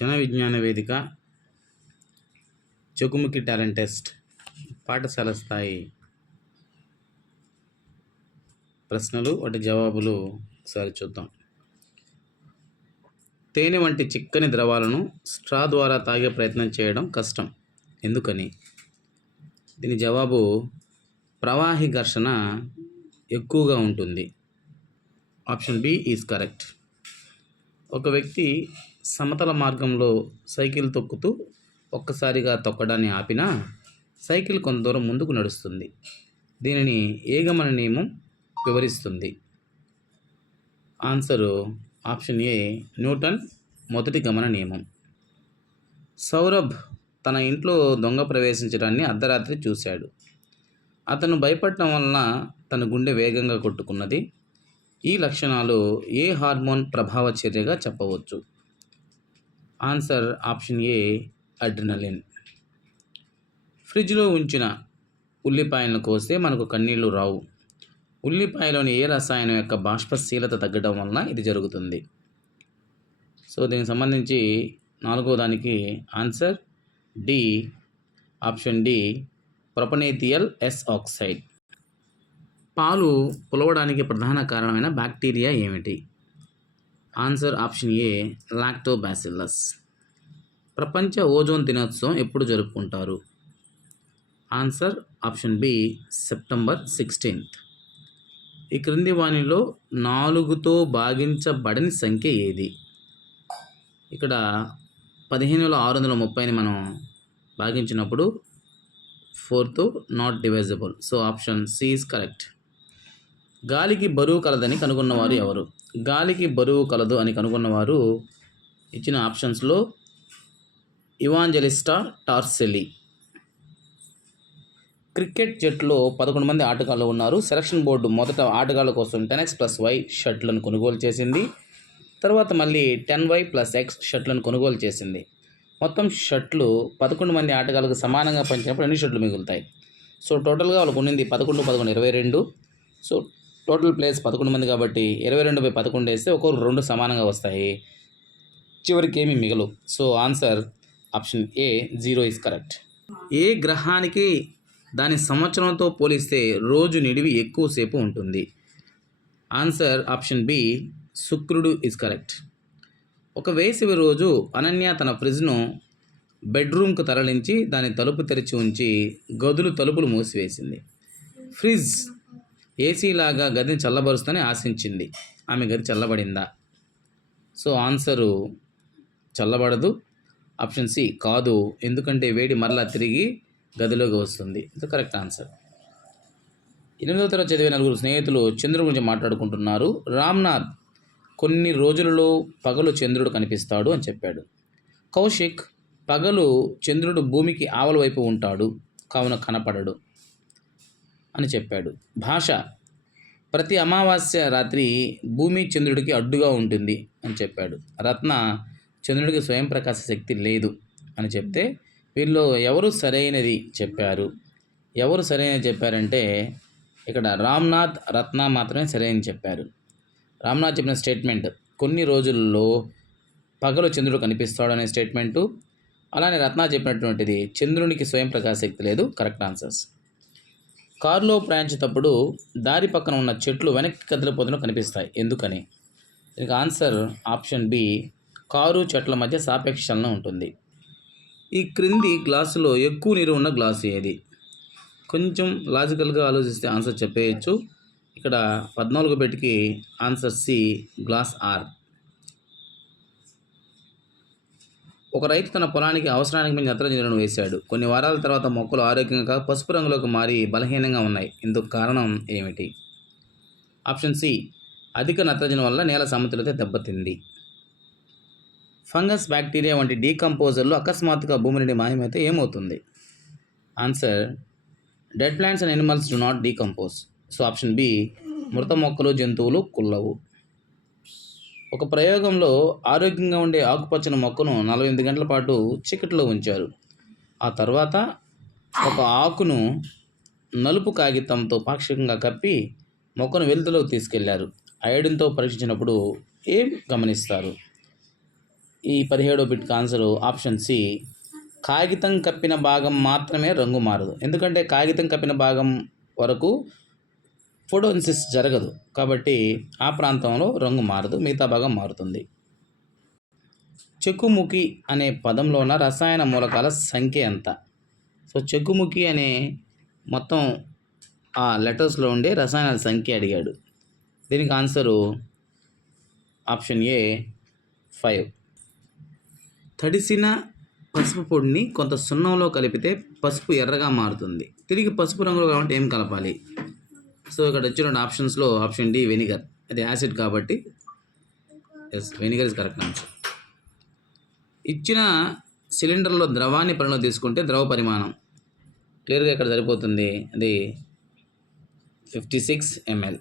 జన విజ్ఞాన వేదిక చెకుముకి talent test పాఠశాల స్థాయి ప్రశ్నలు వాటి జవాబులు ఒకసారి చూద్దాం. తేనె వంటి చిక్కని ద్రవాలను స్ట్రా ద్వారా తాగే ప్రయత్నం చేయడం కష్టం. ఎందుకని? దీని జవాబు ప్రవాహి ఘర్షణ ఎక్కువగా ఉంటుంది. Option B is correct. ఒక వ్యక్తి సమతల మార్గంలో సైకిల్ తొక్కుతూ ఒక్కసారిగా తొక్కడాన్ని ఆపినా సైకిల్ కొంత దూరం ముందుకు నడుస్తుంది. దీనిని ఏగమన నియమం వివరిస్తుంది. ఆన్సరు ఆప్షన్ ఏ న్యూటన్ మొదటి గమన నియమం. సౌరభ్ తన ఇంట్లో దొంగ ప్రవేశించడాన్ని అర్ధరాత్రి చూశాడు. అతను భయపడటం వలన తన గుండె వేగంగా కొట్టుకున్నది. ఈ లక్షణాలు ఏ హార్మోన్ ప్రభావ చర్యగా చెప్పవచ్చు? Answer option A adrenaline. ఫ్రిడ్జ్లో ఉంచిన ఉల్లిపాయలను కోస్తే మనకు కన్నీళ్ళు రావు. ఉల్లిపాయలోని ఏ రసాయనం యొక్క బాష్పశీలత తగ్గడం వలన ఇది జరుగుతుంది? సో దీనికి సంబంధించి నాలుగో దానికి answer D option D propanethial S oxide. పాలు పులవడానికి ప్రధాన కారణమైన బ్యాక్టీరియా ఏమిటి? ఆన్సర్ ఆప్షన్ ఏ లాక్టోబాసిల్లస్ ప్రపంచ ఓజోన్ దినోత్సవం ఎప్పుడు జరుపుకుంటారు? Answer option B September sixteenth. ఈ క్రింది వాణిలో నాలుగుతో భాగించబడని సంఖ్య ఏది? ఇక్కడ పదిహేను వేల ఆరు వందల ముప్పైని మనం భాగించినప్పుడు fourth not divisible. So option C is correct గాలికి బరువు కలదని కనుగొన్నవారు ఎవరు? గాలికి బరువు కలదు అని కనుగొన్నవారు ఇచ్చిన ఆప్షన్స్లో ఇవాంజలిస్టా టార్సెలి. క్రికెట్ జట్టులో పదకొండు మంది ఆటగాళ్ళు ఉన్నారు. సెలక్షన్ బోర్డు మొదట ఆటగాళ్ళ కోసం టెన్ ఎక్స్ ప్లస్ వై షర్ట్లను కొనుగోలు చేసింది. తర్వాత మళ్ళీ టెన్ వై ప్లస్ ఎక్స్ షర్ట్లను కొనుగోలు చేసింది. మొత్తం షర్ట్లు పదకొండు మంది ఆటగాళ్ళకు సమానంగా పంచినప్పుడు రెండు షర్ట్లు మిగులుతాయి. సో టోటల్గా వాళ్ళకు ఉన్నింది పదకొండు పదకొండు ఇరవై రెండు. సో టోటల్ ప్లేస్ పదకొండు మంది కాబట్టి ఇరవై రెండు బై పదకొండు వేస్తే ఒక్కొక్కరు రెండు సమానంగా వస్తాయి. చివరికి ఏమి మిగలు so answer option A zero is correct. ఏ గ్రహానికి దాని సంవత్సరంతో పోలిస్తే రోజు నిడివి ఎక్కువసేపు ఉంటుంది? ఆన్సర్ ఆప్షన్ బి శుక్రుడు ఇస్ కరెక్ట్. ఒక వేసవి రోజు అనన్య తన ఫ్రిడ్జ్ను బెడ్రూమ్కు తరలించి దాని తలుపు తెరిచి ఉంచి గదులు తలుపులు మూసివేసింది. ఫ్రిడ్జ్ ఏసీలాగా గదిని చల్లబరుస్తూనే ఆశించింది. ఆమె గది చల్లబడిందా? సో ఆన్సరు చల్లబడదు. ఆప్షన్ సి కాదు. ఎందుకంటే వేడి మరలా తిరిగి గదిలోకి వస్తుంది. ఇది కరెక్ట్ ఆన్సర్. ఎనిమిదవ తరగతి చదివే నలుగురు స్నేహితులు చంద్రుడి గురించి మాట్లాడుకుంటున్నారు. రామ్నాథ్ కొన్ని రోజులలో పగలు చంద్రుడు కనిపిస్తాడు అని చెప్పాడు. కౌశిక్ పగలు చంద్రుడు భూమికి ఆవల వైపు ఉంటాడు. కావున కనపడడు. అని చెప్పాడు. భాష ప్రతి అమావాస్య రాత్రి భూమి చంద్రుడికి అడ్డుగా ఉంటుంది అని చెప్పాడు. రత్న చంద్రుడికి స్వయం ప్రకాశ శక్తి లేదు అని చెప్తే వీళ్ళు ఎవరు సరైనది చెప్పారు? ఎవరు సరైనది చెప్పారంటే ఇక్కడ రామ్నాథ్ రత్న మాత్రమే సరైనది చెప్పారు. రామ్నాథ్ చెప్పిన స్టేట్మెంట్ కొన్ని రోజుల్లో పగలు చంద్రుడు కనిపిస్తాడు అనే స్టేట్మెంటు. అలానే రత్న చెప్పినటువంటిది చంద్రునికి స్వయం ప్రకాశ శక్తి లేదు కరెక్ట్ ఆన్సర్స్. కారులో ప్రయాణించేటప్పుడు దారి పక్కన ఉన్న చెట్లు వెనక్కి కదిలిపోతున్నట్టు కనిపిస్తాయి. ఎందుకని? దీనికి ఆన్సర్ ఆప్షన్ బి కారు చెట్ల మధ్య సాపేక్ష చలనం ఉంటుంది. ఈ క్రింది గ్లాసులో ఎక్కువ నీరు ఉన్న గ్లాసు ఏది? కొంచెం లాజికల్గా ఆలోచిస్తే ఆన్సర్ చెప్పేయచ్చు. ఇక్కడ పద్నాలుగు బెట్కి ఆన్సర్ సి గ్లాస్ ఆర్. ఒక రైతు తన పొలానికి అవసరానికి మించి నత్రజనులను వేశాడు. కొన్ని వారాల తర్వాత మొక్కలు ఆరోగ్యంగా పసుపు రంగులోకి మారి బలహీనంగా ఉన్నాయి. ఇందుకు కారణం ఏమిటి? ఆప్షన్ సి అధిక నత్రజని వల్ల నేల సమతులత దెబ్బతింది. ఫంగస్ బ్యాక్టీరియా వంటి డీకంపోజర్లు అకస్మాత్తుగా భూమి నుండి మాయమైతే ఏమవుతుంది? Answer dead plants and animals do not decompose. So option B మృత మొక్కలు జంతువులు కుల్లవు. ఒక ప్రయోగంలో ఆరోగ్యంగా ఉండే ఆకుపచ్చని మొక్కను నలభై ఎనిమిది గంటల పాటు చీకటిలో ఉంచారు. ఆ తర్వాత ఒక ఆకును నలుపు కాగితంతో పాక్షికంగా కప్పి మొక్కను వెలుతులోకి తీసుకెళ్ళారు. అయోడిన్తో పరీక్షించినప్పుడు ఏం గమనిస్తారు? ఈ పదిహేడో బిట్కి ఆన్సర్ ఆప్షన్ సి. కాగితం కప్పిన భాగం మాత్రమే రంగు మారదు. ఎందుకంటే కాగితం కప్పిన భాగం వరకు ఫోటోన్సిస్ జరగదు. కాబట్టి ఆ ప్రాంతంలో రంగు మారదు మిగతా భాగం మారుతుంది. చెక్కుముఖి అనే పదంలో ఉన్న రసాయన మూలకాల సంఖ్య ఎంత? సో చెక్కుముఖి అనే మొత్తం ఆ లెటర్స్లో ఉండే రసాయనాల సంఖ్య అడిగాడు. దీనికి ఆన్సరు ఆప్షన్ ఏ ఫైవ్. తడిసిన పసుపు పొడిని కొంత సున్నంలో కలిపితే పసుపు ఎర్రగా మారుతుంది. తిరిగి పసుపు రంగులో కావాలంటే ఏం కలపాలి? సో ఇక్కడ వచ్చిన ఆప్షన్స్లో ఆప్షన్ డి వెనిగర్. అది యాసిడ్ కాబట్టి yes vinegar is correct answer. ఇచ్చిన సిలిండర్లో ద్రవాన్ని పరిణలో తీసుకుంటే ద్రవ పరిమాణం. క్లియర్గా ఇక్కడ సరిపోతుంది? అది ఫిఫ్టీ సిక్స్ ఎంఎల్